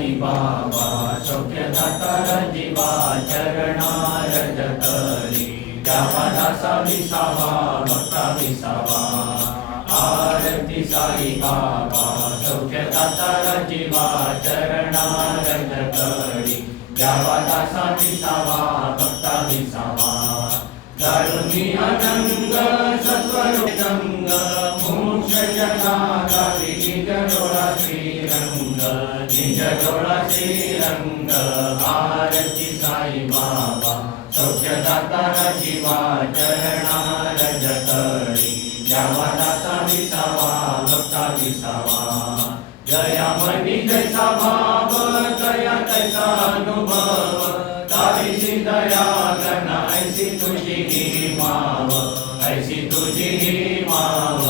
साई बाबा सौख्यदाता जीवा चरणार जतरी द्यावा दासा विसावा भक्ता विसावा आरती साई बाबा सौख्यदाता जीवा चरणार जतरी द्यावा दासा विसावा भक्ता विसावा दारुणी अनंग सस्वरूपंग मोक्ष जनाला निज डोळा श्रीरंग निज डोळा श्रीरंग आरती साई बाबा सौख्यदाता जीवा चरणार जतरी द्यावा दासा विसावा भक्ता विसावा जयामणी जैसा भाव दया तैसा अनुभव तारीशी दया गणा ऐसी तुझी माव ऐसी तुझी माव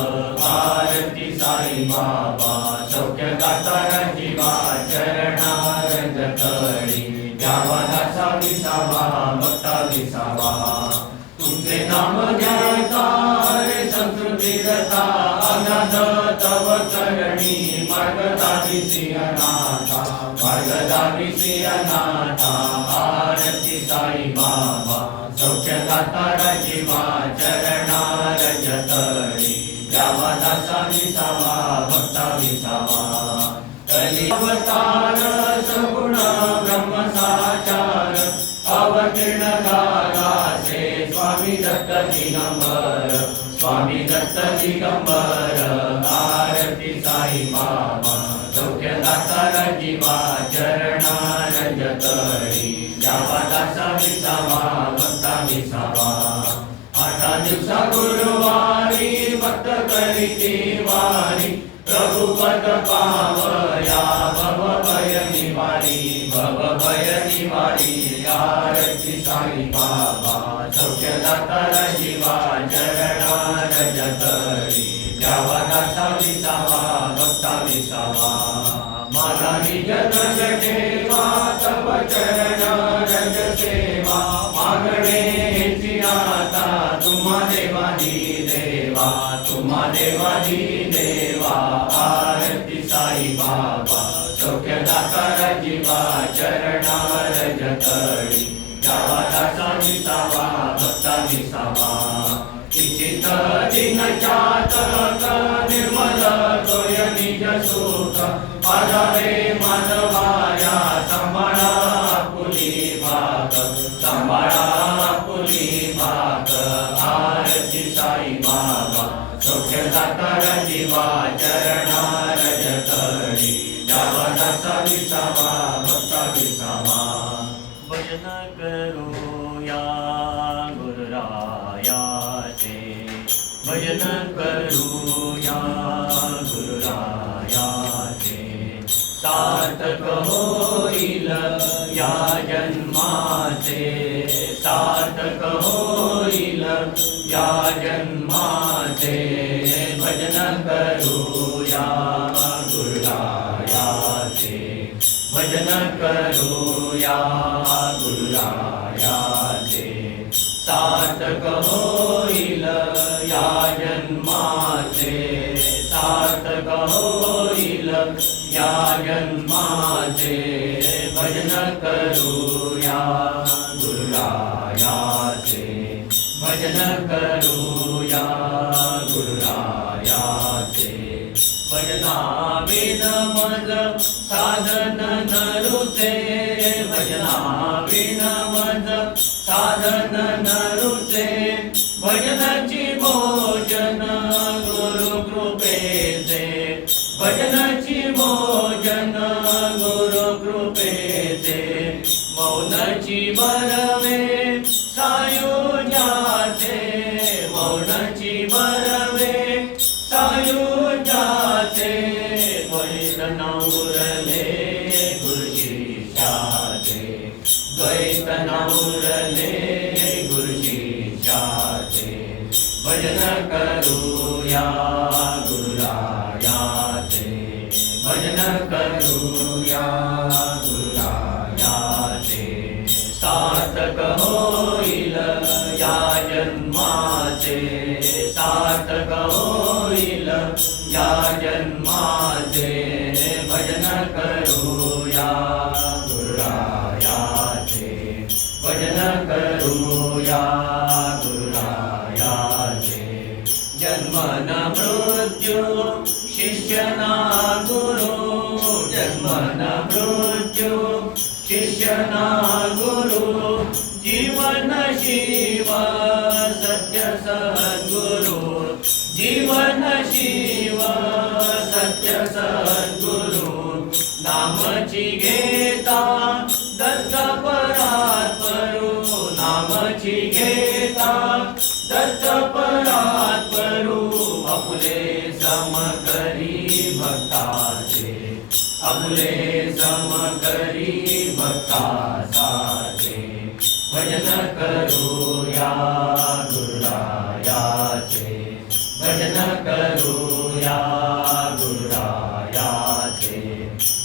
आरती साई बाबा सौख्यदाता जीवा चरणार जतरी द्यावा दासा विसावा भक्ता विसावा तुमचे नाम घ्यायचा हरे संस्कृतीरता अनाथ तव करणी मार्गदाविसी अनाथा मार्गदाविसी अनाथा आरती साई बाबा सौख्यदाता जीवा चरणार जतरी द्यावा दासा विसावा भक्ता विसावा कलिअवतार सगुण ब्रह्म साचार अवतीर्ण गारासे स्वामी दत्त दिगंबर स्वामी दत्त दिगंबर आरती साई बाबा सौख्यदाता जीवा चरणार जतरी द्यावा दासा विसावा भक्ता विसावा आठा दिवसा गुरुवारी भक्त करीती वारी प्रभुपद पावया भव भय निवारी आरती साई बाबा सौख्यदाता जीवा चरणार जतरी द्यावा दासा विसावा भक्ता विसावा माझा निज रज ठेवा तव चरण रज सेवा मागणे हेची आता तुम्हा देवानी देवा आरती साई बाबा सौख्यदाता जीवा चरणार जतरी द्यावा दासा विसावा भक्ता विसावा इच्छित दिनचात निर्मल तोय निज सुख पाजावे माधवाया सांभाळा पुली भाग आरती साई बाबा सौख्यदाता जीवा चरणार जतरी द्यावा दासा विसावा भक्ता विसावा भजन करूया गुरुरायाचे भजन करूया गुरुरायाचे सार्थक होईल या जन्माचे सार्थक होईल या जन्माचे भजन करूया गुरुरायाचे भजन करूया गुरुरायाचे सार्थक होईल या जन्माचे सार्थक होईल या जन्माचे भजन करूया गुरुरायाचे भजन करूया गुरुरायाचे भजना बिन मज साधन नरुचे भजना बिन मज साधन नरुचे भजनाची भोजन गुरु कृपेचे भजनाची भोजन गुरु कृपेचे मौनाची बरवे सायुज्याचे मौनाची बरवे सायुज्याचे द्वैत उरले गुरुशिष्याचे द्वैत उरले गुरुशिष्याचे भजन करूया गुरुरायाचे भजन करूया गुरुरायाचे सार्थक होईल या जन्माचे सार्थक होईल या जन्माचे भजन करूया जन्म न मृत्यू शिष्य ना गुरु जन्म न मृत्यू शिष्य ना गुरु जीवन शिव सत्य सद्गुरु जीवन शिव सत्य सद्गुरु नामची घेता दत्त परात्परू नामची घेता दत्त परात्परू आपुले समकरी भक्ताचे आपुले समकरी भक्ताचे भजन करूया गुरुरायाचे भजन करूया गुरुरायाचे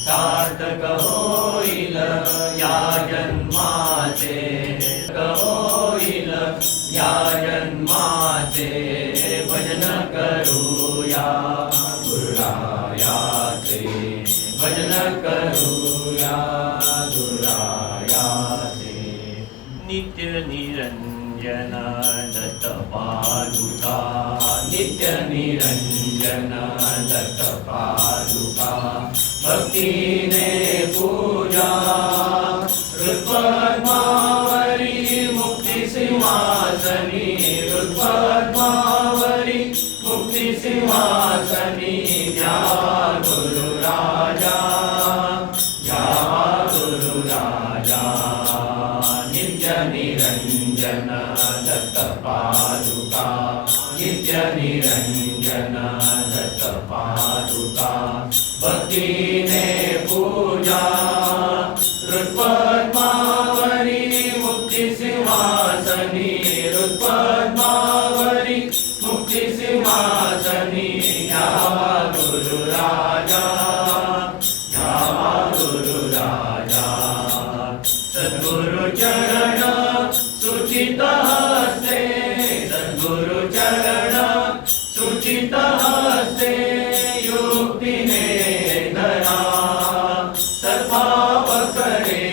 सार्थक होईल या जन्माचे होईल या जन्माचे भजन करूया गुरुरायाचे भजन करूया गुरुरायाचे नित्य निरंजन दत्त पादुका नित्य निरंजन दत्त पादुका भक्तीने पूजा हृत्पद्मावरी मुक्ती सिंहासनी हृत्पद्मावरी मुक्ती सिंहासनी या गुरु राजा या गुरु राजा नित्य निरंजन दत्त पादुका नित्य निरंजन दत्त पादुका भक्तीने पूजा हृत्पद्मावरी मुक्ती सिंहासनी हृत्पद्मावरी मुक्ती सिंहासनी या गुरु राजा या गुरु राजा सद्गुरु चरण सुचित हस्ते सद्गुरु चरण सुचित हस्ते युक्तीने धरा सद्भाव करे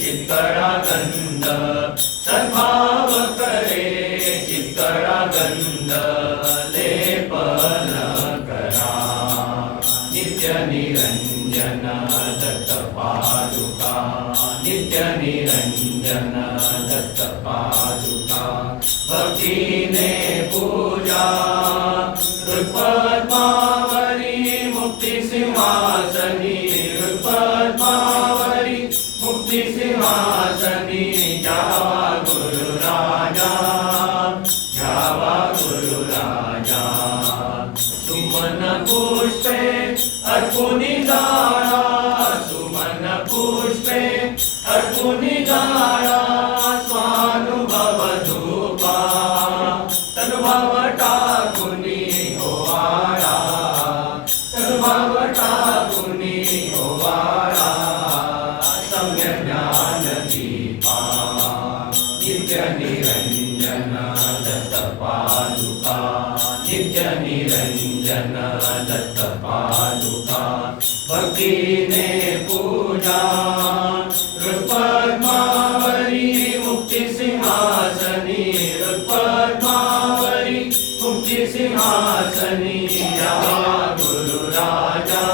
चित्कळा गंध सद्भाव करे चित्कळा गंध लेपन करा नित्य निरंजन दत्त पादुका नित्य निरंजन दत्त पादुका भक्तीने पूजा हृत्पद्मावरी मुक्ती सिंहासनी हृत्पद्मावरी मुक्ती सिंहासनी जावा गुरु राजा जावा गुरु राजा सुमन पुष्पे अर्पुनी जाळा सुमन पुष्पे अर्पुनी जाळा स्वानुभव धूपा तनुभव टाकुनी ओवाळा तनुभव टाकुनी ओवाळा सम्य ज्ञान दीपा नित्य निरंजन दत्त पादुका नित्य निरंजन दत्त पादुका भक्तीने पूजा हृत्पद्मावरी मुक्ती सिंहासनी हृत्पद्मावरी मुक्ती सिंहासनी जावा गुरु राजा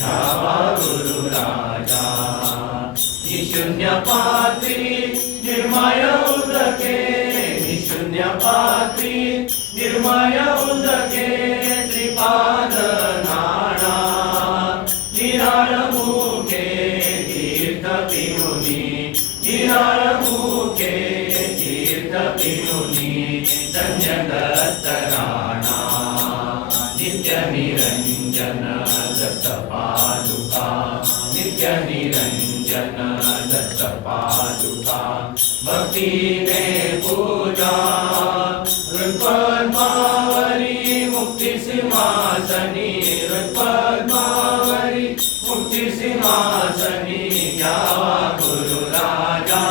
जावा गुरु राजा निशून्य पात्री निर्मय उदके निशून्य पात्री निर्मय उदके श्रीपाद नाना निराळ मुखे तीर्थ पिरुनी निराळ मुखे तीर्थ पिरुनी धन्य दत्त राणा नित्य निरंजन दत्त पादुका नित्य निरंजन दत्त पादुका भक्तीने पूजा हृत्पद्मावरी मुक्ती सिंहासनी हृत्पद्मावरी मुक्ती सिंहासनी जावा गुरु राजा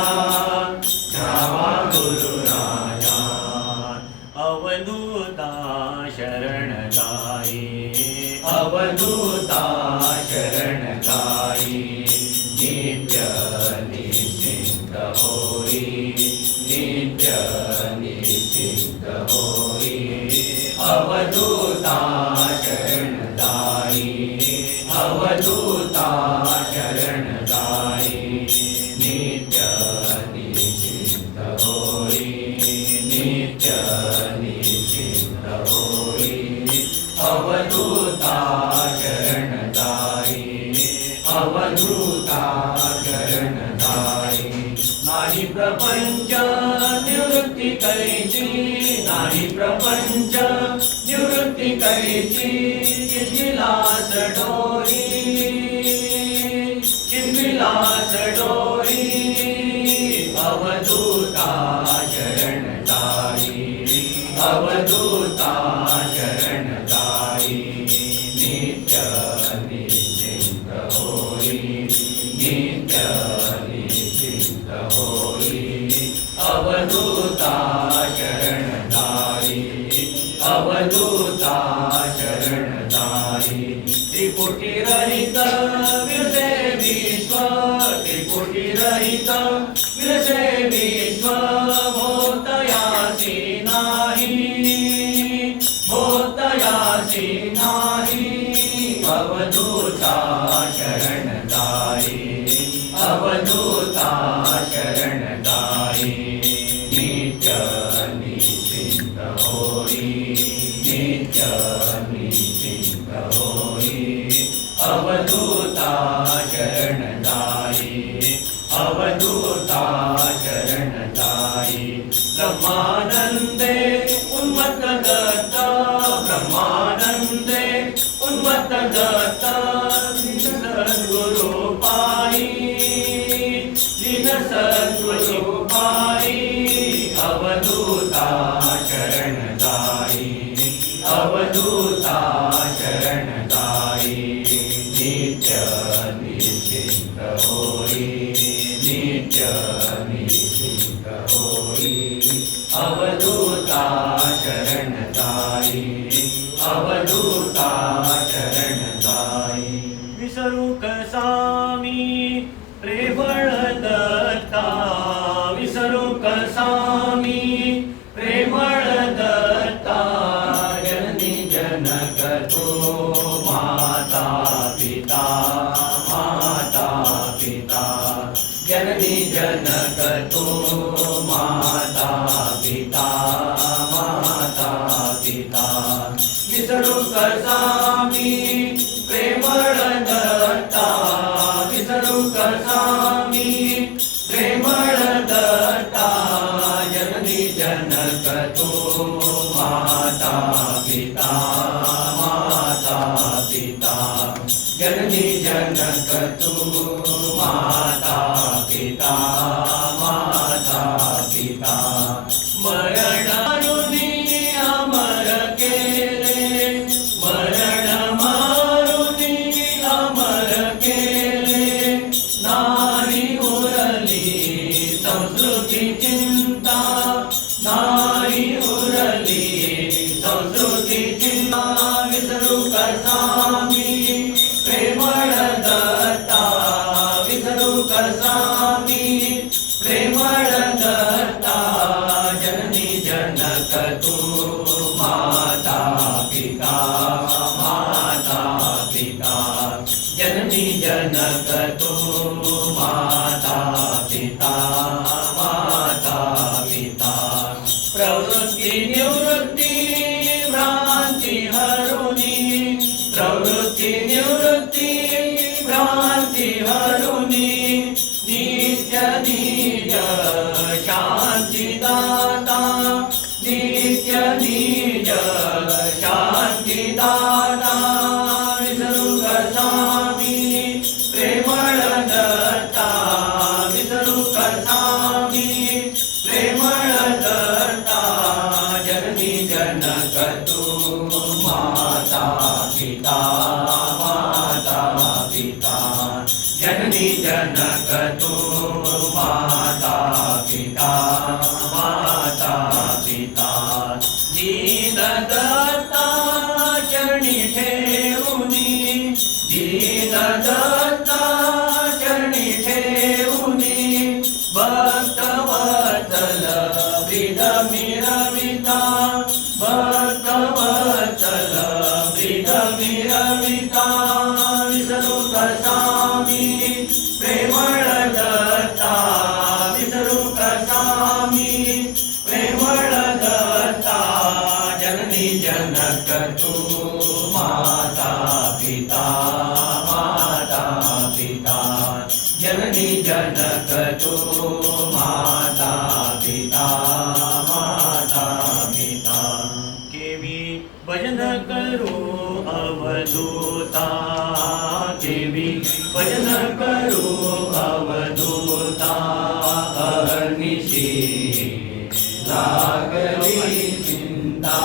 जावा गुरु राजा अवधूता शरण गाई अवधूता शरण गाई नित्य निश्चिंत होई नित्य निश्चिंत होई सुटी कैची चिलमिलास डोरी, चिलमिलास डोरी अवधूता शरण जाई, अवधूता शरण जाई नित्य निश्चिंत होई, नित्य निश्चिंत होई अवधूता शरण जाई, अवधूता शरण जाई त्रिपुटी रहित विरसे विश्व, त्रिपुटी रहित विरसे विश्व भोतयासी नाही, भोतयासी नाही अवधूता शरण जाई, अवधूता शरण जाई नित्य निश्चिंत होई, नित्य निश्चिंत होई अवधूता शरण जाई, अवधूता शरण जाई ब्रह्मानंदे उन्मत्त दत्ता, ब्रह्मानंदे उन्मत्त दत्ता सद्गुरु पाई, जिन सद्गुरु पाई अवधूता शरण जाई, अवधूता शरण जाई नित्य निश्चिंत होई, नित्य निश्चिंत होई अवधूता शरण जाई, अवधूता शरण जाई विसरू कसामी प्रेमळ दत्ता, विसरू कसामी प्रेमळ दत्ता जननी जनक तो माता पिता, माता पिता जननी जनक तो माता पिता, माता पिता विसरू कसामी प्रेमळ दत्ता, विसरू कसामी प्रेमळ दत्ता जननी जनक तो माता पिता, माता पिता जननी जनक तो माता पिता, माता पिता मरणारुनी अमर केले, मरण मारुनी अमर केले नाही उरली संस्कृती चिंता, नाही उरली संस्कृती चिंता विसरू कसामी प्रेमळ दत्ता, विसरू कसामी प्रेमळ दत्ता जननी जनक तू माता पिता, माता पिता जननी जनक तू माता पिता, माता पिता प्रवृत्ती निवृत्ती भ्रांती हरुनी, प्रवृत्ती निवृत्ती भ्रांती हरुनी नित्य निज शांती दाता, नित्य निज शांती दाता विसरू कसामी प्रेमळ दत्ता, विसरू कसामी प्रेमळ दत्ता जननी जनक तू माता पिता, माता पिता जननी जनक तू माता पिता, माता पिता दीन दत्ता चरणी ठेवूनी, दीन दत्ता चरणी ठेवूनी भक्तवत्सल ब्रीद मिरविता, भक्तवत्सल ब्रीद मिरविता विसरू कसामी प्रेमळ दत्ता, विसरू कसामी प्रेमळ दत्ता जननी जनक तू माता पिता, माता पिता जननी जनक तू माता पिता, माता पिता केवी भजन करू अवधूता देवी भजन करू अवधूता अहर्निशी लागली चिंता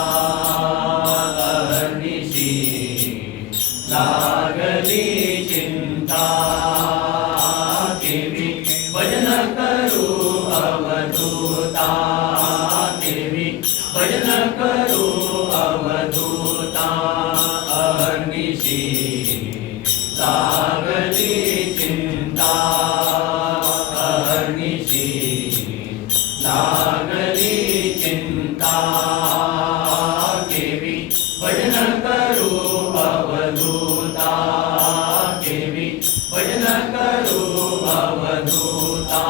अहर्निशी लागली चिंता देवी भजन करू अवधूता देवी भजन करू अवधूता अहर्निशी लागली चिंता अहर्निशी लागली चिंता देवी भजन करू अवधूता देवी भजन करू अवधूता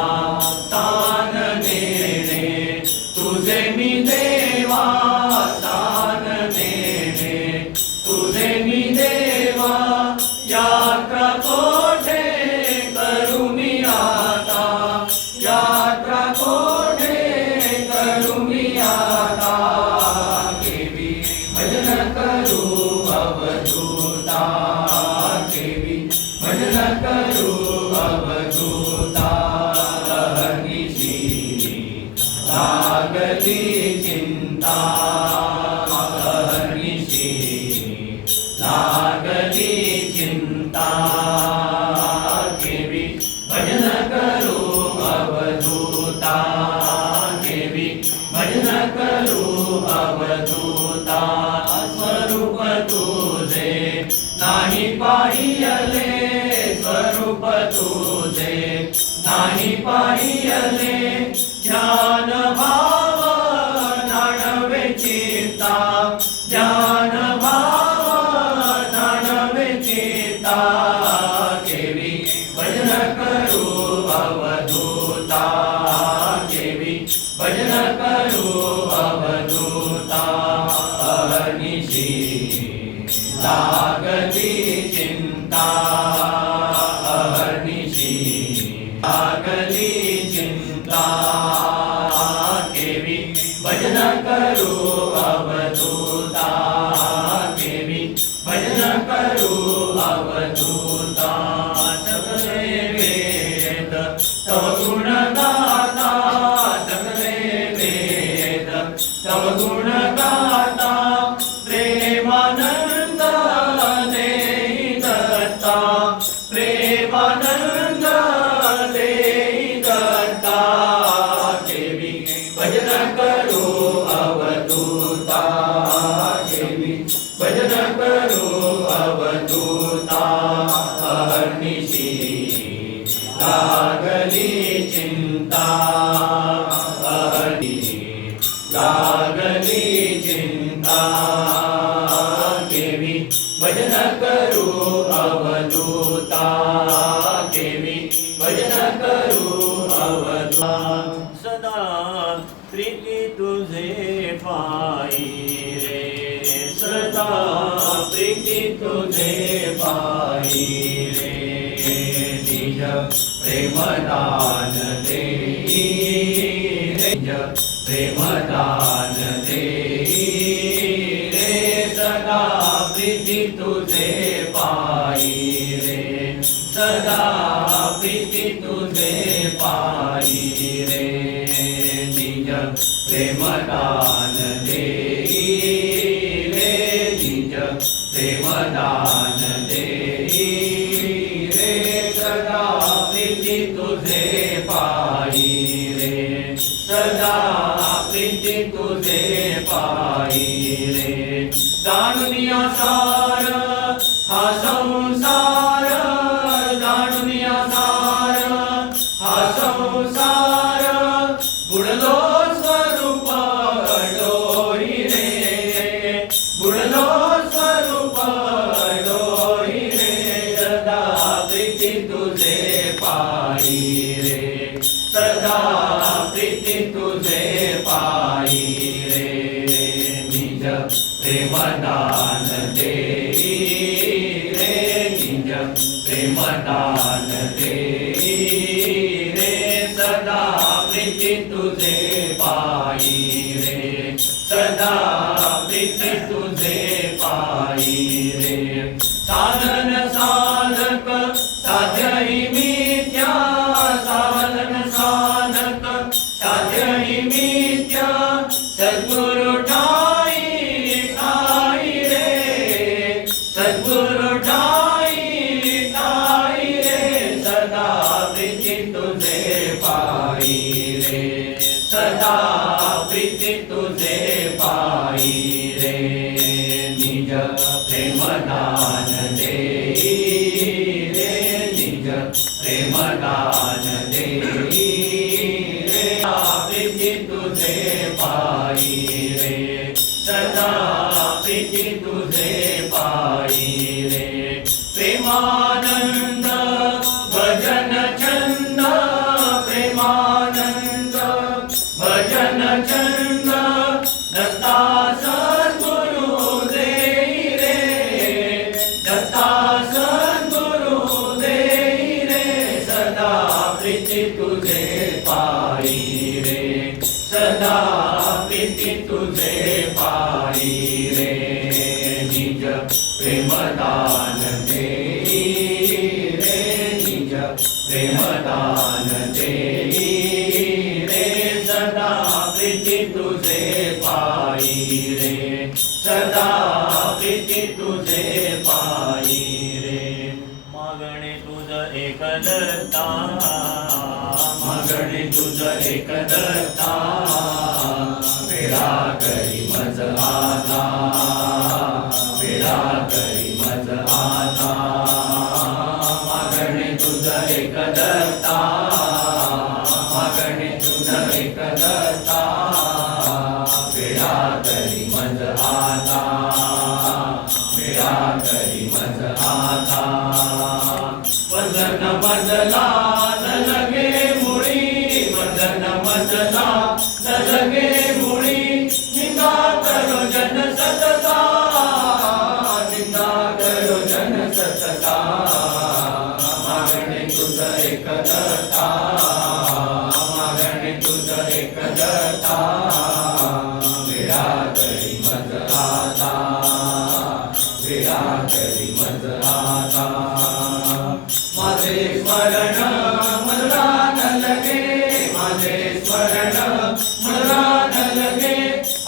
तान देणे तुझे मी देवा तान देणे तुझे मी देवा यात्रा कोठे करू मी आता यात्रा कोठे करू मी आता देवी भजन करू अवधूता देवी भजन करू अवधूता अहर्निशी लागली चिंता अहर्निशी लागली चिंता देवी भजन करू अवधूता देवी भजन करू अवधूता स्वरूप तुझे नाही पाहियले स्वरूप तुझे नाही पाहियले ज्ञान भाव नाणवे चित्ता ज्ञान भाव नाणवे चित्ता देवी भजन करू अवधूता देवी भजन करू अवधूता अहर्निशी लागली चिंता अहर्निशी लागली चिंता देवी भजन करू अवधूता देवी भजन करू अवधूता सगळे वेद तव गुण गाता सगळे वेद तव गुण गाता प्रेमानंद देई दत्ता प्रेमानंद देई दत्ता देवी भजन करू अवधूता देवी भजन करू अवधूता अहर्निशी लागली चिंता अहर्निशी लागली चिंता देवी भजन करू अवधूता देवी भजन करू अवधूता सदा प्रीती तुझे पाई रे सदा प्रीती तुझे पाई रे निज प्रेमदान देई रे निज प्रेमदान देई रे सदा प्रीती तुझे पाई रे सदा प्रीती तुझे पाई रे निज प्रेमदान देई रे निज प्रेमदान देई रे सदा प्रीती तुझे पाई रे सदा प्रीती तुझे पाई रे जाणूनिया सार हा संसार जाणूनिया सार हा संसार बुडलो स्वरूप डोळी रे बुडलो स्वरूप डोळी रे सदा प्रीती तुझे पाई रे सदा प्रीती तुझे पाई रे निज प्रेमदान देई रे निज प्रेमदान देई रे सदा प्रीती तुझे पाई रे सदा प्रीती तुझे प्रेमदान देई रे निज प्रेमदान देई रे प्रीती तुझे पाई रे सदा प्रीती तुझे पाई रे प्रेमानंद भजन छंद प्रेमानंद भजन छंद दत्ता सद्गुरु देई रे दत्ता सद्गुरु देई रे सदा प्रीती तुझे पाई रे सदा प्रीती तुझे पाई रे निज प्रेमदान देई रे निज प्रेमदान देई रे सदा प्रीती तुझे पाई रे सदा प्रीती तुझे पाई रे मागणे तुझ एक दत्ता मागणे तुझ एक दत्ता वेळा करी मज आता वेळा करी मज आता मागणे तुझ एक दत्ता मागणे तुझ एक दत्ता वेळा करी मज आता वेळा करी मज आता वंदन मजला न लगे मुळी वंदन मजला न लगे मुळी निंदा करो जन सतता निंदा करो जन सतता मागणे तुझ एक दत्ता मागणे तुझ एक दत्ता वेळा करी मज आता वेळा करी मज आता माझे स्मरण मला न लगे माझे स्मरण मला न लगे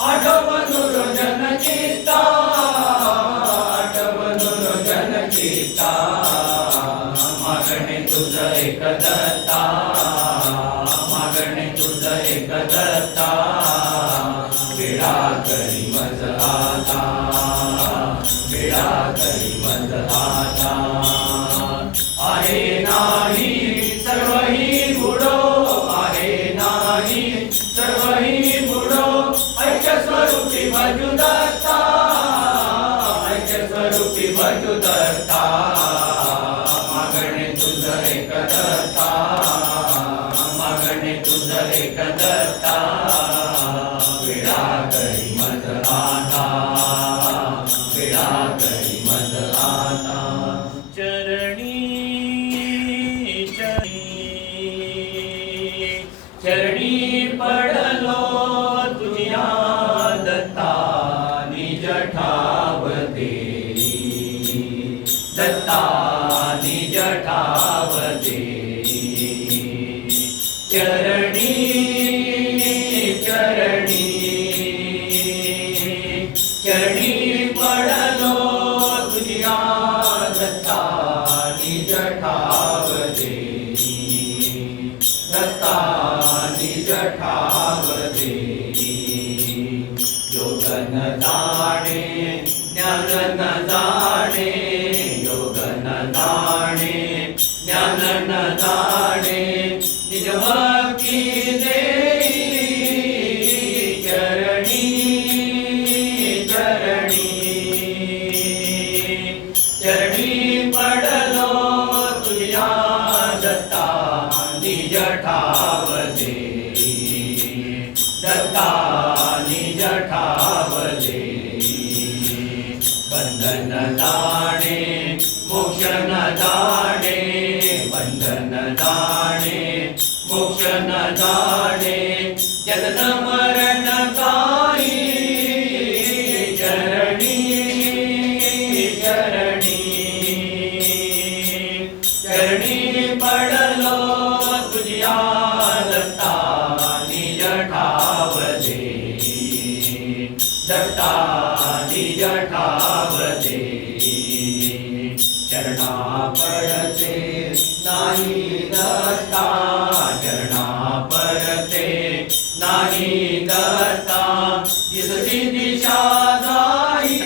आठवणूर जन चित्ता आठवणूर जन चित्ता मागणे तुझ एक दत्ता मागणे तुझ एक दत्ता वेळा करी मज आता वेळा करी मज आता आहे नाही सर्वही बुडो आहे नाही सर्वही बुडो ऐक्य स्वरूपी भजू दत्ता ऐक्य स्वरूपी भजू दत्ता मागणे तुझ एक दत्ता मागणे तुझ एक दत्ता वेळा करी मज आता वेळा करी मज आता चरणी चरणी पडलो तुझ्या दत्ता निज ठाव देई दत्ता निज ठाव देई चरणी चरणी चरणी पडलो तुझ्या दत्ता निज ठाव देई दत्ता निज ठाव देई योग न जाणे ज्ञान न जाणे योग न जाणे ज्ञान न जाणे निज भक्ती देई चरणी चरणी चरणी पडलो तुझ्या दत्ता निज ठाव देई दत्ता निज ठाव देई बंधन जाणे मोक्ष न जाणे बंधन जाणे मोक्ष न जाणे जन्म मरण काही चरणी चरणी चरणी पडलो तुझ्या दत्ता निज ठाव देई दत्ता निज ठाव देई चरणा पडते नाही दत्ता चरणा पडते नाही दत्ता दिसती दिशा जाई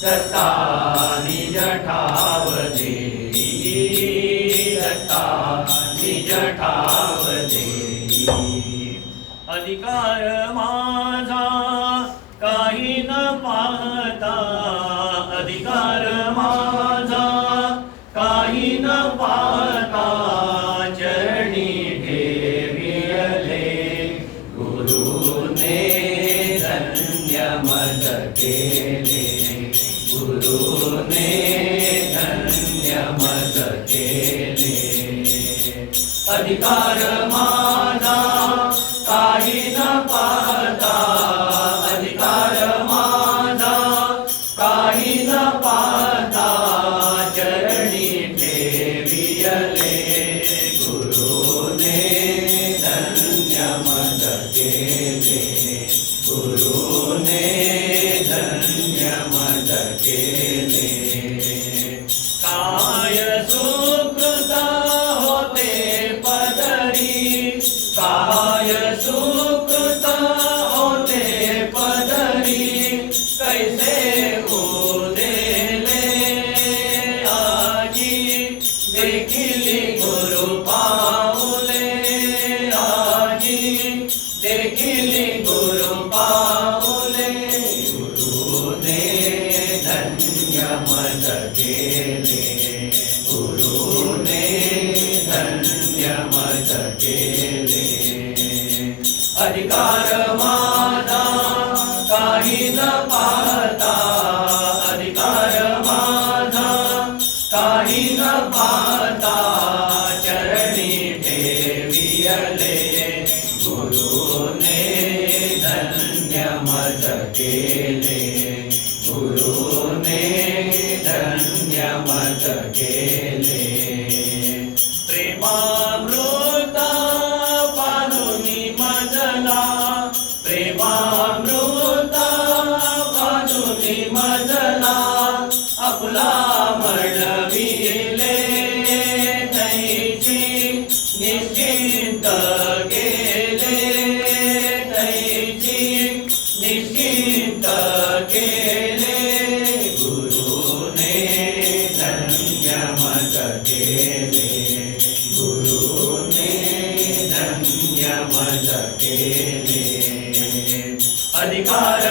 दत्ता निज ठाव देई, दत्ता निज ठाव देई. अधिकार माझा काही न पाहता, अधिकार माझा काही न पाहता, चरणी ठेविले गुरुने धन्य मज केले, गुरुने धन्य मज केले. अधिकार माझा काही न पाहता, अधिकार माझा काही न पाहता, चरणी ठेविले गुरुने धन्य मज केले, गुरुने धन्य मज केले. काय सुकृत होते पदरी, काय सुकृत होते पदरी, कैसे उदेले आजी देखिली गुरु पाऊले, आजी देखिली गुरु पाऊले. गुरुने धन्य मज केले, गुरुने धन्य मज केले. अधिकार माझा काही न पाहता, अधिकार माझा काही न पाहता, चरणी ठेविले गुरुने धन्य मज केले, गुरुने धन्य मज केले. प्रेमामृत पाजुनी मजला, प्रेमामृत पाजुनी मजला, आपला म्हणविले तैची निश्चिंत गेले, तैची निश्चिंत गेले. गुरुने धन्य मज केले, गुरुने धन्य मज केले. अधिकार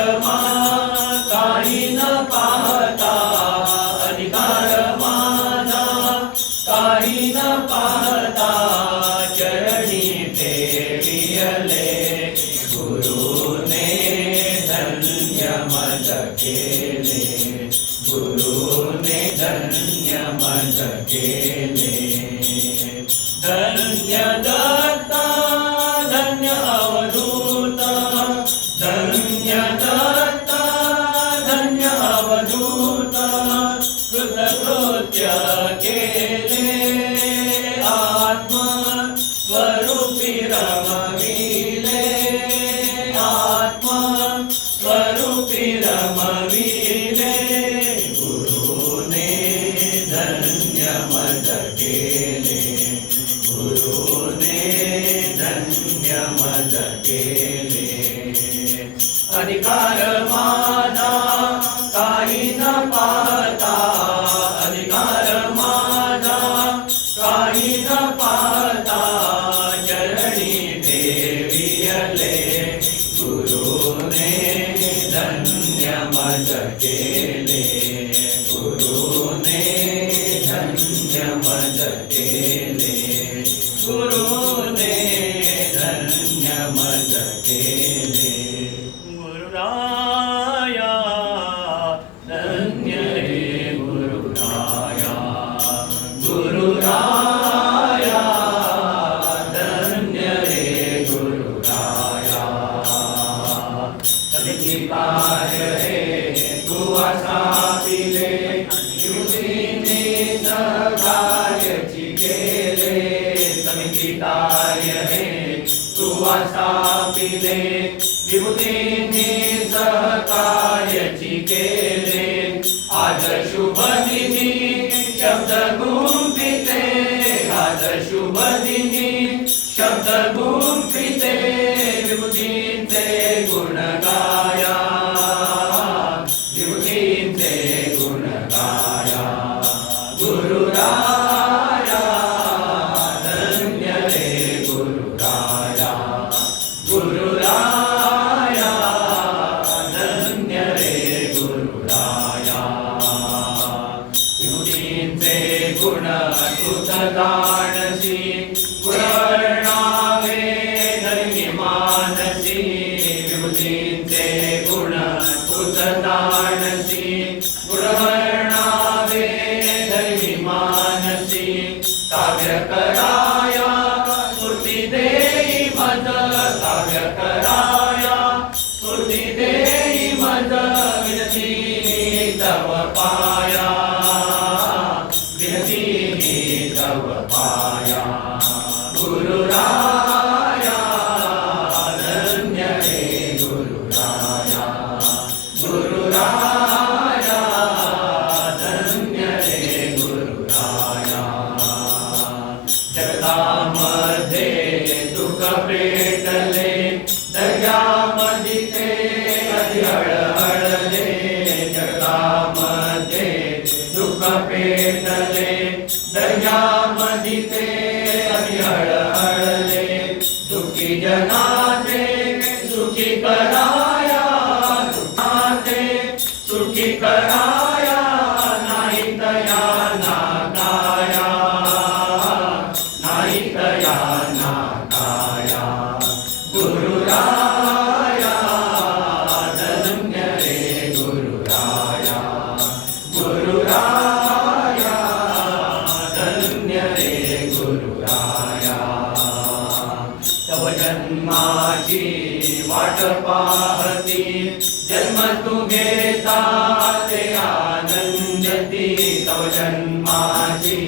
काही न पाहता, अधिकार माझा काही न पाहता, चरणी ठेविले गुरुने धन्य मज केले, गुरुने धन्य मज केले. धन्य दत्ता धन्य अवधूत, धन्य दत्ता धन्य अवधूत, कृतकृत्य केले आत्म स्वरूपी रमविले, आत्म स्वरूपी रमविले. गुरुने धन्य मज केले, गुरुने धन्य मज केले. अधिकार माझा काही न पाहता, अधिकार माझा काही न पाहता, चरणी ठेविले गुरुने धन्य मज केले, गुरुने धन्य मज केले, गुरुने धन्य मज केले. गुरुराया धन्य रे गुरुराया, गुरुराया धन्य रे गुरुराया. समिती कार्य हे तू असा पिले, युतीने सहकार्याची केले. समिती कार्य हे तू असा पिले, विभूतीने सहकार्याची केले. आज शुभ दिनी शब्द गुंफिते, आज शुभ दिनी शब्द गुंफिते, विभूतींचे गुण गाया, विभूतींचे गुण तुझ जाणसी गुणवर्णावे धर्मी मानसी विभूतींचे गुण तुझ जाणसी गुणवर्णावे धर्मी मानसी काव्य कराया स्फूर्ती देई मज काव्य कराया स्फूर्ती देई मज विनती तव पाया विनती तव पाया गुरुराया धन्य रे गुरुराया गुरुराया धन्य रे गुरुराया जगतामध्ये दुःख पेटले दर्यामध्ये ते अति हळहळले जगतामध्ये दुःख पेटले दर्यामध्ये ते अति हळहळले दुःखी जनाचे सुखी कराया दुःखाचे सुखी कराया नाही तया ना काया नाही तया ना काया गुरुराया धन्य रे गुरुराया गुरुराया धन्य रे गुरुराया तव जन्माची वाट पाहती जन्म तू घेता ते आनंदती तव जन्माची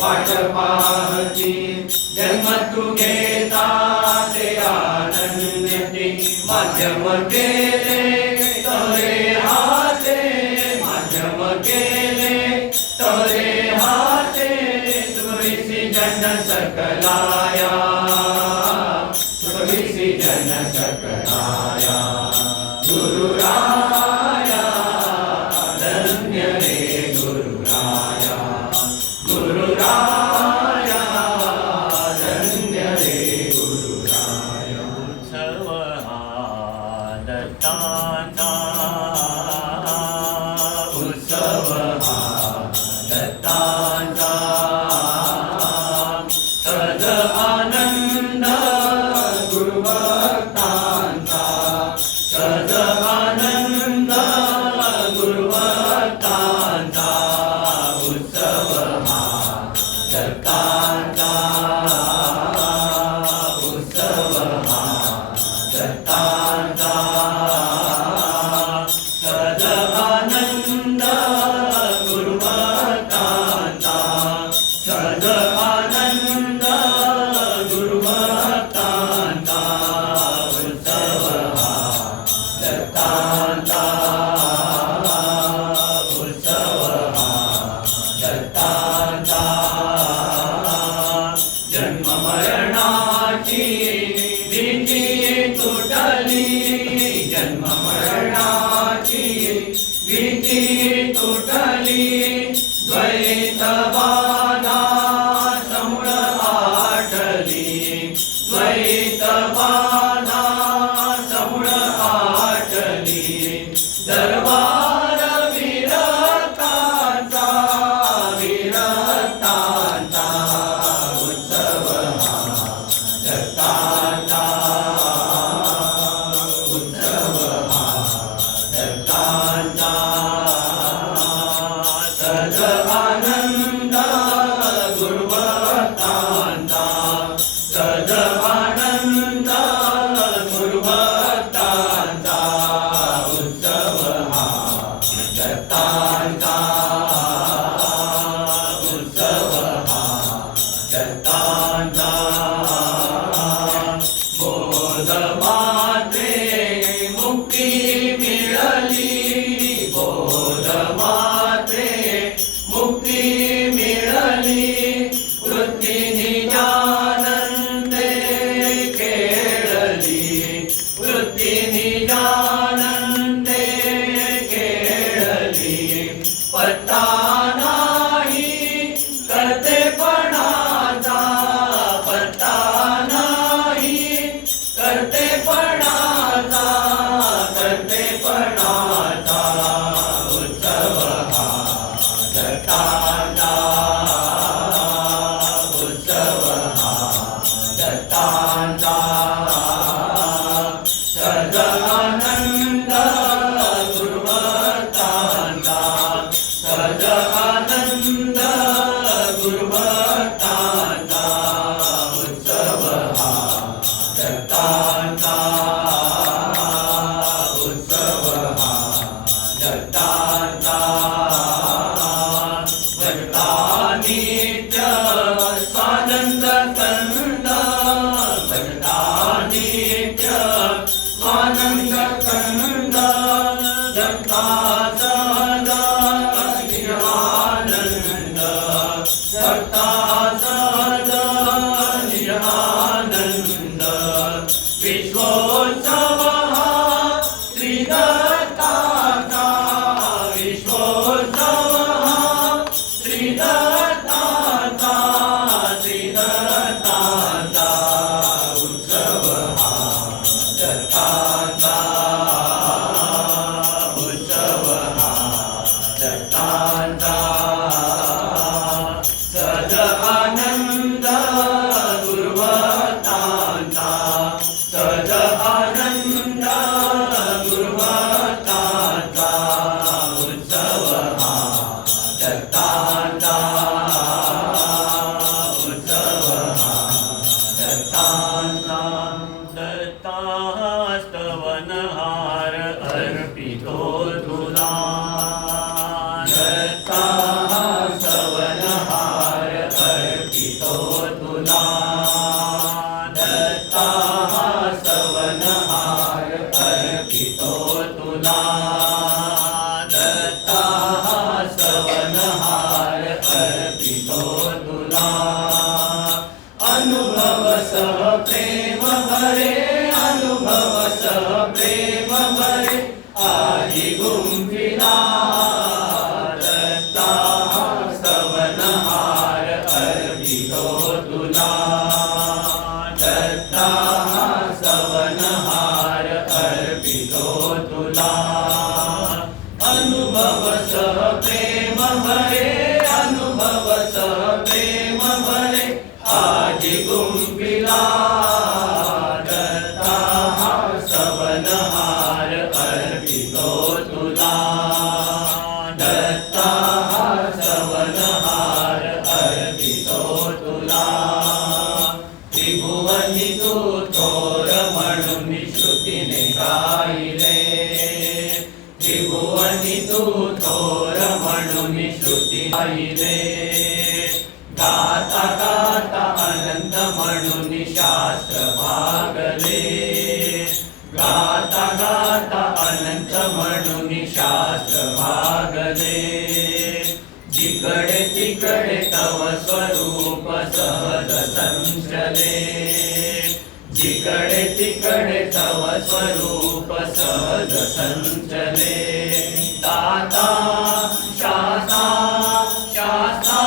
वाट पाहती जन्म तू घेता ते आनंदती माध्यम केले तवे हाते माध्यम केले तवे हाते सुखविसी जन सकलाया सुखविसी जन सकलाया गुरुराया धन्य रे गुरुराया गुरुराया धन्य रे गुरुराया सर्व हा दत्तांचा उत्सव हा दत्तांचा सज आनंद गुरुभक्तांचा सज आनंद गुरुभक्तांचा उत्सव हा दत्तांचा उत्सव हा दत्तांचा सज आनंद गुरुभक्तांचा सज आनंद गुरुभक्तांचा उत्सव हा दत्तांचा उत्सव हा दत्तांचा जन्म मरणाची भीती तुटली जन्म मरणाची भीती तुटली द्वैत बाधा समूळ आटली द्वैत बाधा समूळ आटली दरबार विरक्तांचा विरक्तांचा उत्सव हा दत्तांचा उत्सव हा दत्तांचा सज आनंद गुरुभक्तांचा सज आनंद गुरुभक्तांचा उत्सव हा दत्तांचा उत्सव हा दत्तांचा बोध मात्रे मुक्ती मिळाली बोध मात्रे मुक्ती मिळाली वृत्ती निजानंदे खेळली वृत्ती निजानंदे खेळली पट्ट दत्तांचा सज आनंद गुरुभक्तांचा सज आनंद गुरुभक्तांचा उत्सव हा दत्तांचा उत्सव हा दत्तांचा दत्तास्तवनहार अर्पितो तुला दत्ता सवनहार अर्पितो तुला दत्ता सवनहार अर्पितो तुला दत्ता सवनहार अर्पितो तुला अनुभव सह प्रेम भरे अनुभव सह प्रेम भरे आजी गुंफिला दत्ता सवनहार अर्पितो तुला दत्ता सवनहार अर्पितो तुला अनुभव सह प्रेम भरे अनुभव सह प्रेम भरे आजी गुंफिला दत्ता सवनहार अर्पितो तुला दत्ता सवनहार अर्पितो तुला त्रिभुवनी तू थोर म्हणून श्रुतीने गायले त्रिभुवनी तू थोर म्हणून श्रुती गायले गाता गाता अनंत म्हणून शास्त्र भागले गाता गाता अनंत म्हणून शास्त्र भागले जिकडे तिकडे तव स्वरूप सहज संचले जिकडे तिकडे तव स्वरूप सहज संचले दाता शास्ता शास्ता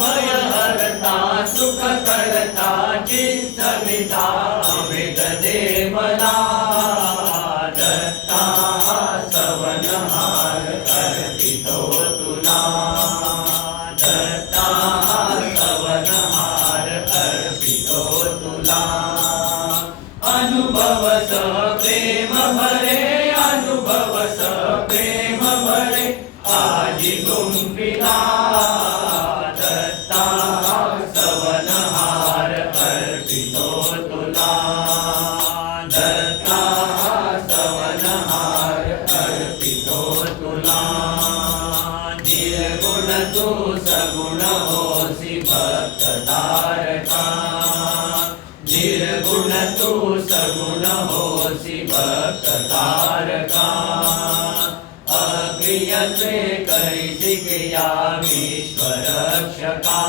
भयहरता सुख करता चित्त सविता अमृत दे मला दत्ता सवनहार अर्पितो तुला दत्ता सवनहार अर्पितो तुला अनुभव सह प्रेम भरे अनुभव सह प्रेम भरे आजी गुंफिला दत्ता सवनहार अर्पितो तुला दत्ता सवनहार अर्पितो तुला निर्गुण तू सगुण होसी भक्त तारका निर्गुण तू सगुण होसी भक्त तारका अक्रियत्वे करिसि क्रिया विश्वरक्षका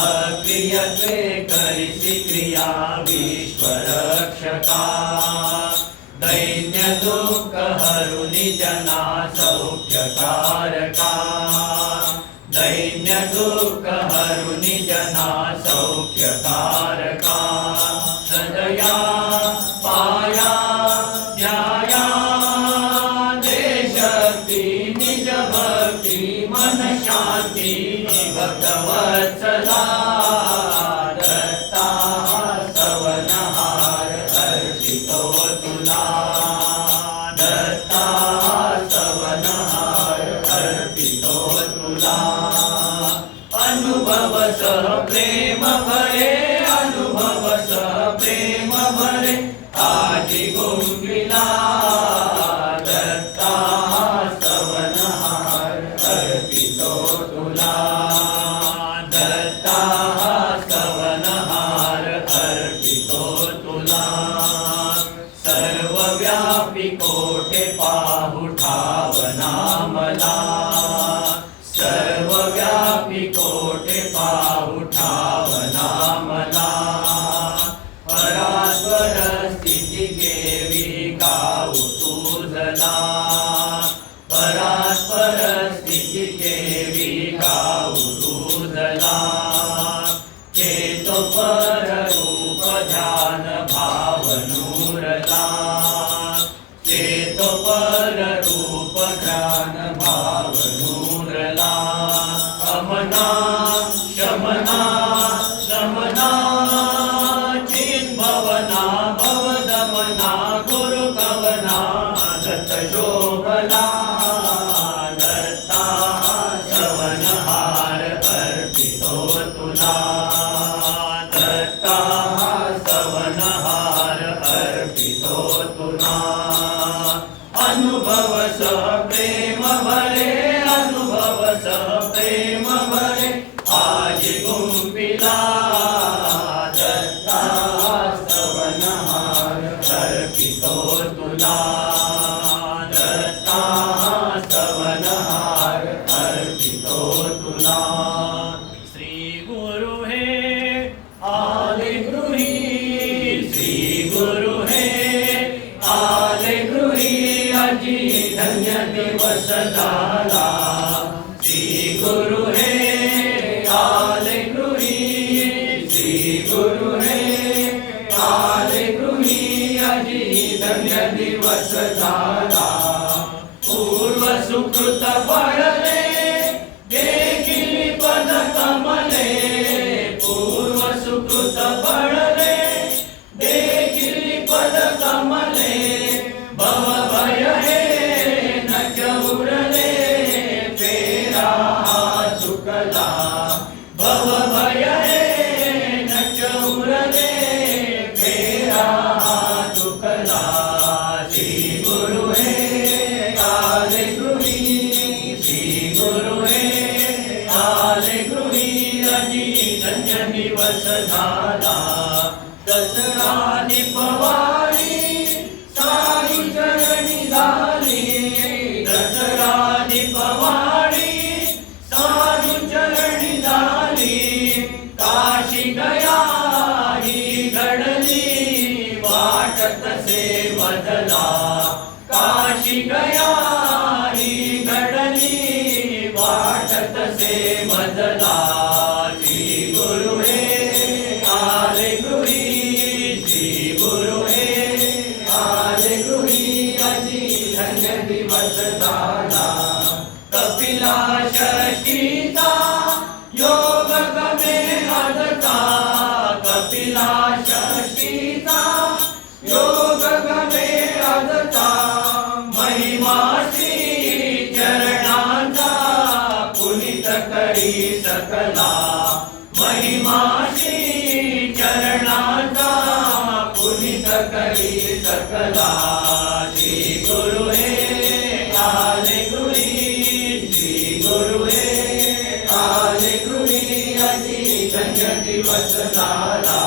अक्रियत्वे करिसि क्रिया विश्वरक्षका दैन्य दुःख हरुनि जना सौख्यकारका दैन्य दुःख हरुनि जना सौख्यकारका सदया पाया ध्याया देशक्ती निज भक्ती मन शांती भक्तवत्सला दत्ता सवनहार अर्पितो तुला दत्ता सवनहार अर्पितो तुला अनुभव सह प्रेम भरे अनुभव सह प्रेम भरे आजी गुंफिला दत्ता सवनहार अर्पितो तुला दत्ता सवनहार अर्पितो तुला सर्वव्यापी कोठे पाहू ठावना मला सर्वव्यापी कोठे पाहू ठावना मला परात्पर स्थिती केवी गाऊ तुझला परात्पर स्थिती केवी गाऊ तुझला चेतो पर रूप ध्यान भाव नूरला चेतो पर रूप ध्यान वनूरला अमना शमना शमना चिन्भवना भवदमना गुरुकवना दत्त शोभना दत्ता सवनहार अर्पितो तुला दत्ता सवनहार अर्पितो तुला अनुभव सह प्रेम भरे अनुभव सह प्रेम भरे आज गुंपिला दत्ता सवनहार अर्पितो तुला दत्ता सवनहार अर्पितो तुला श्री गुरु हे आले गृही श्री गुरु हे आले गृही अजी धन्य दिवस झाला श्री गुरु हे आले गृही श्री गुरु हे आले गृही अजी धन्य दिवस झाला पूर्व सुकृत फळले देखील पद कमले पूर्व सुकृत फळले देखील पद कमले भव भय हे न चौरले फेरा चुकला भव भय हे न चौरले फेरा चुकला श्री गुरु हे आले गृही श्री गुरु हे आले गृही अजी धन्य दिवस झाला दसरा दीपवाळी सारी चरणी झाली दसरा दीपवाळी सारी चरणी झाली काशी गया ही घडली वाटत से बदला काशी गया ही घडली वाटत से बदला श्री गुरु हे आले गृही श्री गुरु हे आले गृही अजी धन्य दिवस झाला कपिला षष्ठीचा योग गमे आजचा कपिला षष्ठीचा योग गमे आजचा महिमा श्री चरणाचा पुनित करी सकला महिमा श्री चरणाचा पुनित करी सकला श्री गुरु हे आले गृही श्री गुरु हे आले गृही अजी धन्य दिवस झाला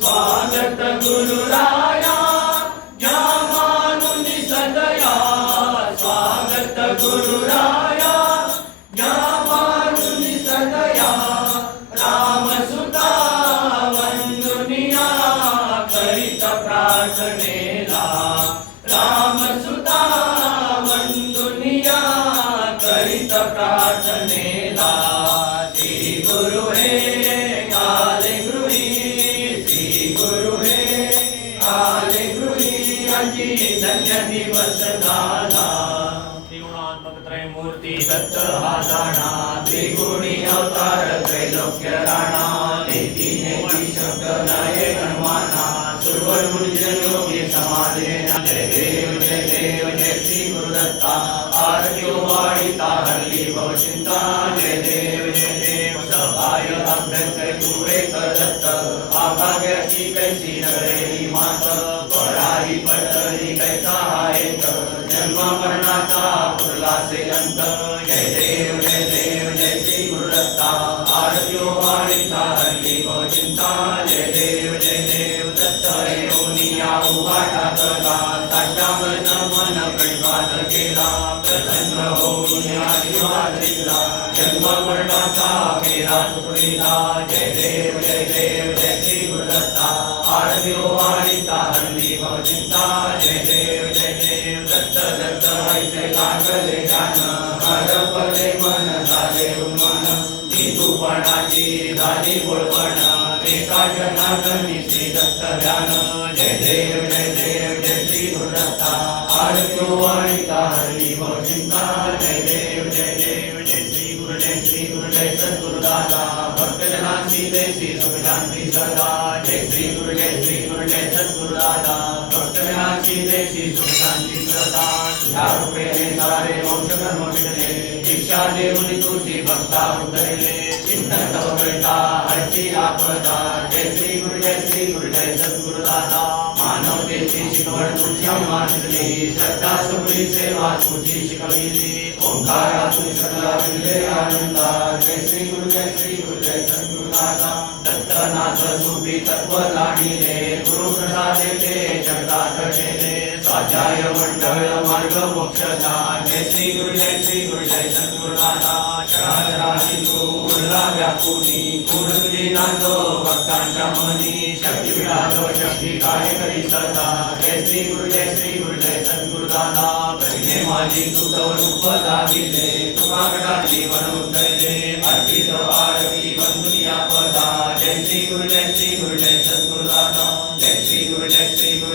स्वागत गुरुराया ज्या मानुनी सदया स्वागत गुरुराया ज्या मानुनी सदया रामसुता वंदुनिया करित प्रार्थनेला रामसुता वंदुनिया करित प्रार्थनेला श्री गुरु हे आले गृही श्री गुरु हे आले गृही अजी धन्य दिवस झाला त्रिगुणात्मक त्रयमूर्ती दत्त हा जाणा त्रिगुणी अवतार त्रैलोक्य राणा नेतीने शब्द नाये गणमाना सुरवर गुरुजन योगी समाधे जय देव जय श्री गुरुदत्ता आरती वाळीता हरली भवचिंता जय देव सभाय अभ्यंकर तुरे दत्त आभाग्याची कैसी नगरेली मात पराई पडली कैसा हायत जन्म मरणाचा पुरला से अंत जय देव जय श्री गुरुदत्ता आरती वाळीता हरली भवचिंता जय देव दत्त योनिया उभाटा कला साष्टांग मन प्रणिपात केला प्रसन्न होऊन आशीर्वाद दिला जन्म मरणाचा फेरा चुकविला जय देव जय श्री गुरुदत्ता आरती वाळीता हरली भवचिंता जय देव दत्त ऐसे लागले जान हरपले मन झाले उन्मन नितूपणाची झाली बोलपण एका जनार्दनी श्री दत्त ध्यान जय देव जय श्री गुरुदत्ता आरती वाळीता हरली भवचिंता जय देव सदा जय श्री गुरु जय सद्गुरु दादा भक्त विनाशी देशी सुख शांती सदा या रूपेने सारे वंश कर्म मिटले दीक्षा देऊन तुझी भक्ता उतरले चिंतन तव कळता हरची आपदा जय श्री गुरु जय सद्गुरु दादा मानवतेची शिकवण तुझी मानली श्रद्धा सुखी सेवा तुझी शिकविली ओंकारातून सदा विले आनंदा जय श्री गुरु जय सद्गुरु दादा दत्तनाथ सुफी तत्व लाडिले गुरु प्रसादेले जगतात ठेले स्वाध्याय मंडळ मार्ग मोक्षदा जय श्री गुरु जय सद्गुरु दादा चराचरा सिंधू उरला व्यापुनी पूर्ण तुझी नांदो भक्तांच्या मनी शक्ती विडालो शक्ती कार्य करी सदा जय श्री गुरु जय सद्गुरु दादा प्रज्ञे माझी तू तव रूप दाविले तुका गडा जीवन उतरले अर्पित आरती बंधुनिया पदा जय श्री गुरु जय सद्गुरु दादा जय श्री गुरु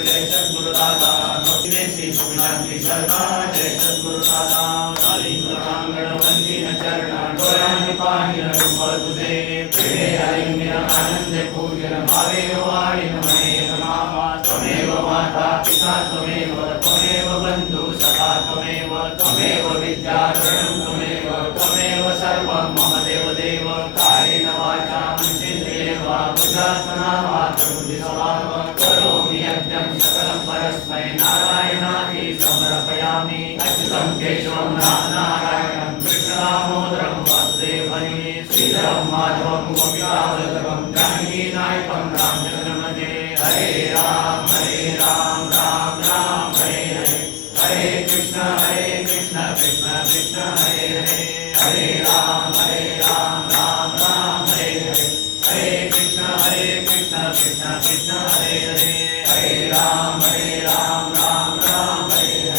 जय सद्गुरु दादा भक्ती श्री शांती सदा जय सद्गुरु दादा कालिंग कांगड वंदीन चरण डोळ्यांनी पाहिन रूप तुझे प्रेमे अलिंगन आनंद पूजन भावे वाणी मने मामा त्वमेव माता पिता त्वमेव बंधु सखा त्वमेव विद्याधरणं त्वमेव सर्वं मम देव कायेन वाचा मनसेन्द्रियेण वा बुद्ध्यात्मना वा प्रकृति स्वभावं करोमि यज्ञं सकलं परस्मै नारायणाय समर्पयामि अच्युतं केशवं नारायणं कृष्णदामोदरं वासुदेवहरि श्रीधरं माधवं गोपिकावल्लभं जानकीनायकं रामचन्द्रमध्ये हरे राम राम राम हरे हरे कृष्ण कृष्ण कृष्ण हरे हरे हरे राम राम राम हरे हरे कृष्ण कृष्ण कृष्ण हरे हरे हरे राम राम राम हरे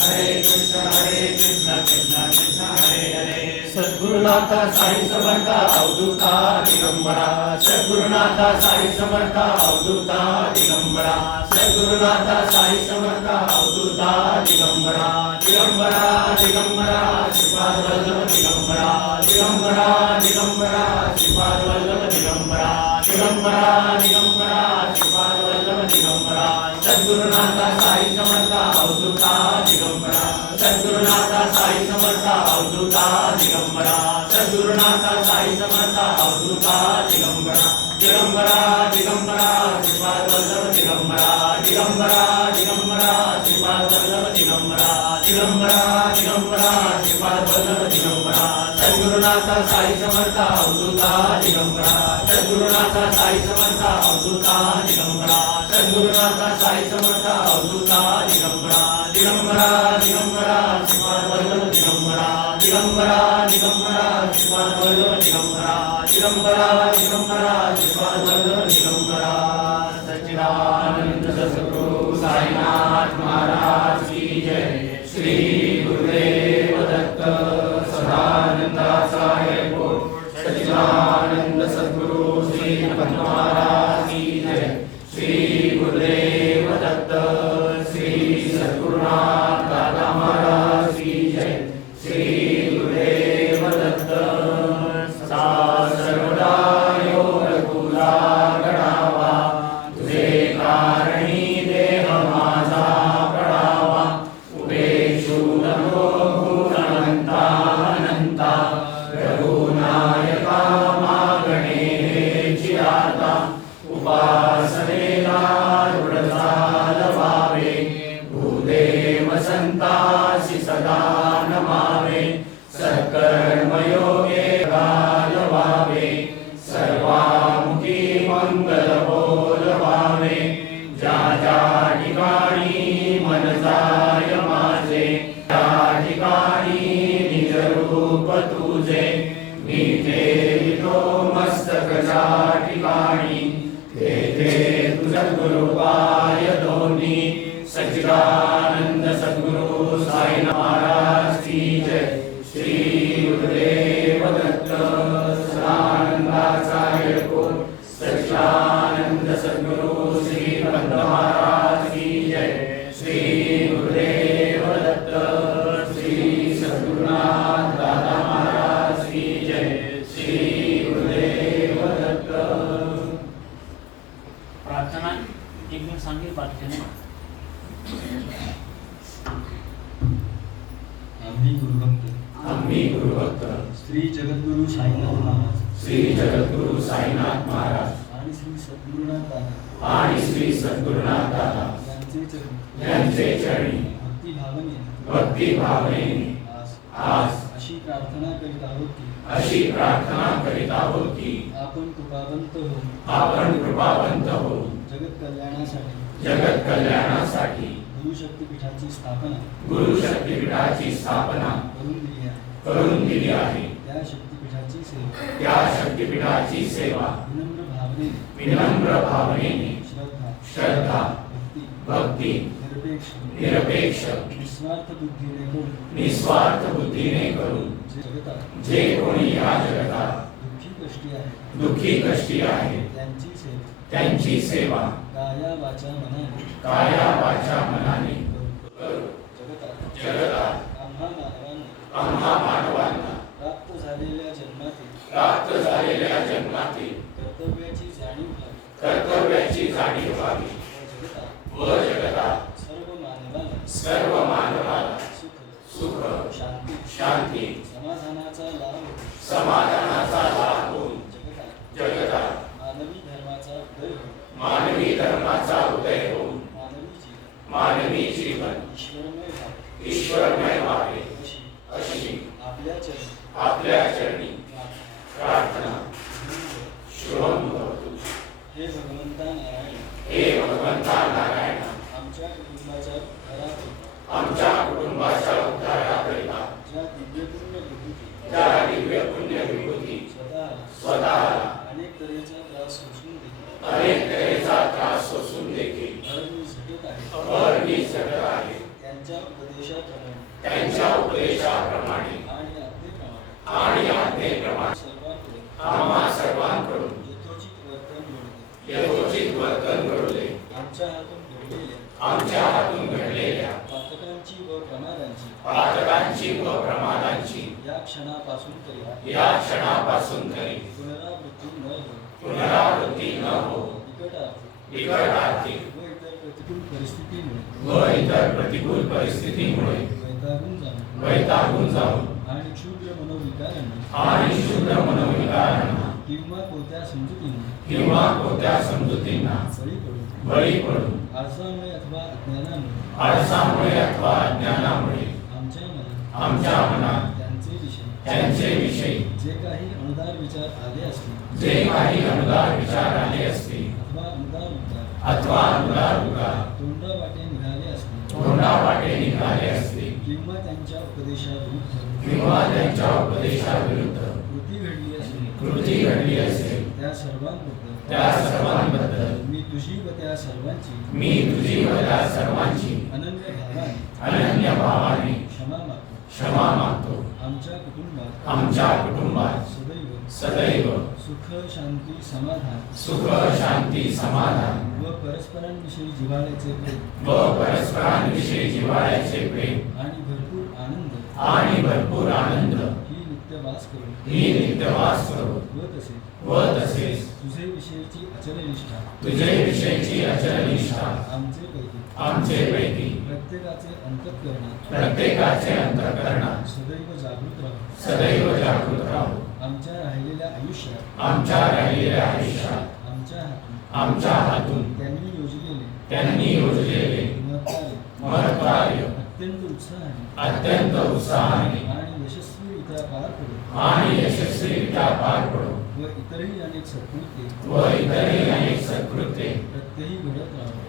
हरे कृष्ण कृष्ण हरे हरे सद्गुरुनाथ साई समर्थ अवधूता दिगंबरा सद्गुरुनाथ साई समर्थ अवधूता दिगंबरा सद्गुरुनाथ साई समर्थ अवधूता दिगंबरा दिगंबरा दिगंबरा श्रीपाद वल्लभ दिगंबरा दिगंबरा दिगंबरा श्रीपाद वल्लभ दिगंबरा दिगंबरा दिगंबरा श्रीपाद वल्लभ दिगंबरा सद्गुरुनाथ साई समर्थ अवधूता दिगंबरा सद्गुरुनाथ साई समर्थ अवधूता दिगंबरा सद्गुरुनाथ साई समर्थ अवधूता दिगंबरा दिगंबरा दिगंबरा श्रीपाद वल्लभ दिगंबरा दिगंबरा दिगंबरा श्रीपाद वल्लभ दिगंबरा दिगंबरा दिगंबरा श्रीपाद वल्लभ दिगंबरा सद्गुरुनाथ साई समर्थ अवधूता दिगंबरा सद्गुरुनाथ साई समर्थ अवधूता दिगंबरा सद्गुरुनाथ साई समर्थ अवधूता दिगंबरा दिगंबरा दिगंबरा श्रीपाद वल्लभ दिगंबरा दिगंबरा दिगंबरा श्रीपाद वल्लभ दिगंबरा दिगंबरा दिगंबरा श्रीपाद वल्लभ दिगंबरा सच्चिदानंद सद्गुरु साईनाथ महाराज की जय श्री गुरुदेव दत्त सदानंद साहेब सच्चिदानंद सद्गुरु श्री महाराज की जय श्री गुरुदेव दत्त श्री सद्गुरुनाथ दादा महाराज की जय श्री गुरुदेव दत्त सदा सर्वदा योग तुला घडावा तुझे कारणी देह माझा पडावा उभे शूल अनंता अनंता रघुनायका मागणे चिराता उपासनेला दृढ व्हावे भूदेव संतासी सदा नमावे सत्कर्मयोगे व्हावे सर्वामुखी मंगल बोलवावे ज्या ज्या ठिकाणी मन जाय माझे त्या ठिकाणी निज रूप तुझे मी ठेवितो मस्तक ज्या ठिकाणी तेथे तुझ गुरुपाय दोन्ही सच्चिदानंद सद्गुरु साई महाराज की जय श्री गुरुदेव दत्त सदानंदाचा येळकोट सच्चिदानंद सद्गुरु श्री पंत महाराज की जय श्री गुरुदेव दत्त श्री सद्गुरुनाथ दादा महाराज की जय श्री गुरुदेव दत्त पाठ्यने आम्ही गुरुभक्त श्री जगद्गुरु साईनाथ महाराज श्री जगद्गुरु साईनाथ महाराज आणि श्री सद्गुरुनाथ दादा आणि श्री सद्गुरुनाथ दादा यांचे चरणी भक्ती भावनेने आज अशी प्रार्थना करीत आहोत की आपण कृपावंत होऊन जगत कल्याणासाठी गुरु शक्तिपीठाची स्थापना करून दिली आहे. त्या शक्तिपीठाची सेवा विनम्र भावनेने श्रद्धा भक्ती निरपेक्ष निस्वार्थ बुद्धीने करून जे कोणी या जगतात दुःखी कष्टी आहे त्यांची सेवा काया वाचा मनाने जगतात आम्हा मानवांना प्राप्त झालेल्या जन्मातील कर्तव्याची जाणीव व्हावी व जगतात सर्व मानवाला सुख शांती समाधानाचा लाभ होऊन जगतात मानवी धर्माचा उदय होऊन मानवी जीवन ईश्वरमय व्हावे अशी आपल्या चरणी प्रार्थना. शुभम भवतु. हे भगवंता नारायण आमच्या कुटुंबाच्या उद्धाराकरिता ज्या दिव्य पुण्य विभूती स्वतःला अनेक तऱ्हेचा त्रास सोसून देखील अहर्निश झटत आहे. त्यांच्या उपदेशाप्रमाणे आणि आज्ञेप्रमाणे आम्हा सर्वांकडून यथोचित वर्तन घडू दे. आमच्या हातून घडलेल्या पातकांची व प्रमादांची या क्षणापासून तरी पुनरावृत्ती न हो. बिकट आर्थिक व इतर प्रतिकूल परिस्थितीमुळे वैतागून जाऊन आणि क्षुद्र मनोविकारांना किंवा कोणत्या समजुतींना बळी पडून आळसामुळे अथवा अज्ञानामुळे आमच्या मनात त्यांचे विषयी जे काही अनुदार विचार आले असतील अथवा अनुदार उद्गार तोंडावाटे निघाले असतील किंवा त्यांच्या उपदेशाविरुद्ध कृती घडली असेल त्या सर्वांबद्दल मी तुझी व त्या सर्वांची अनन्य भावाने क्षमा मागतो. आमच्या कुटुंबात सदैव सुख शांती समाधान व परस्परांविषयी जिव्हाळ्याचे प्रेम आणि भरपूर आनंद ही नित्यवास करो व तसेच तुझे विषयीची अचल निष्ठा आमचेपैकी प्रत्येकाचे अंतःकरणात सदैव जागृत राहो. आमच्या राहिलेल्या आयुष्यात आमच्या हातून त्यांनी योजलेले महत्कार्य अत्यंत उत्साहाने आणि यशस्वीरित्या पार पडो व इतरही अनेक सत्कृत्ये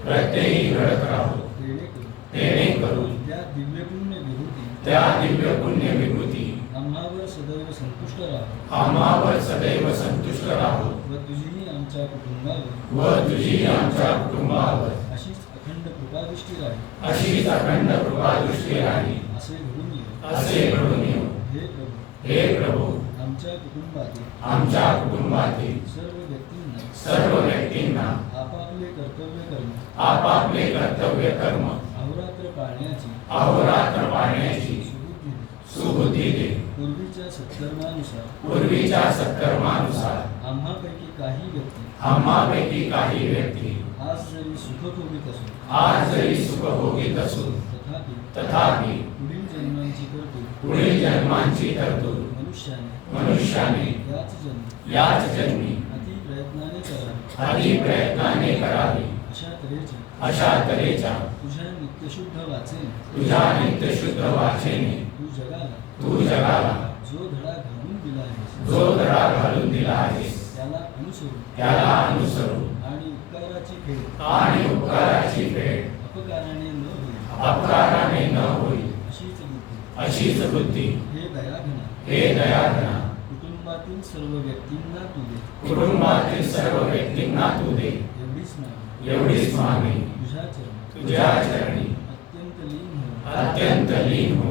प्रत्येही घडत राहो. जेणेकरून त्या दिव्य पुण्य विभूती आम्हावर सदैव संतुष्ट राहो व तुझी आमच्या कुटुंबावर अशीच अखंड कृपादृष्टी राही असे घडून येऊ. हे प्रभू आमच्या कुटुंबातील सर्व व्यक्तींना आपापले कर्तव्य कर्म अहोरात्र पाळण्याची सुबुद्धी दे पूर्वीच्या सत्कर्मानुसार आम्हापैकी काही व्यक्ती आज जरी सुख भोगीत असो तथापि पुढील जन्मांची तरतूद मनुष्याने याच जन्मी अति प्रयत्नाने करावी अशा तऱ्हेच्या तुझ्या नित्यशुद्ध वाचेने तू जगाला जो धडा घालून दिला आहेस त्याला अनुसरू आणि उपकाराची फेड अपकाराने न होईल अशीच बुद्धी हे दयाघना कुटुंबातील सर्व व्यक्तींना तू दे एवढीच मागणी तुझ्या चरणी अत्यंत लीन हो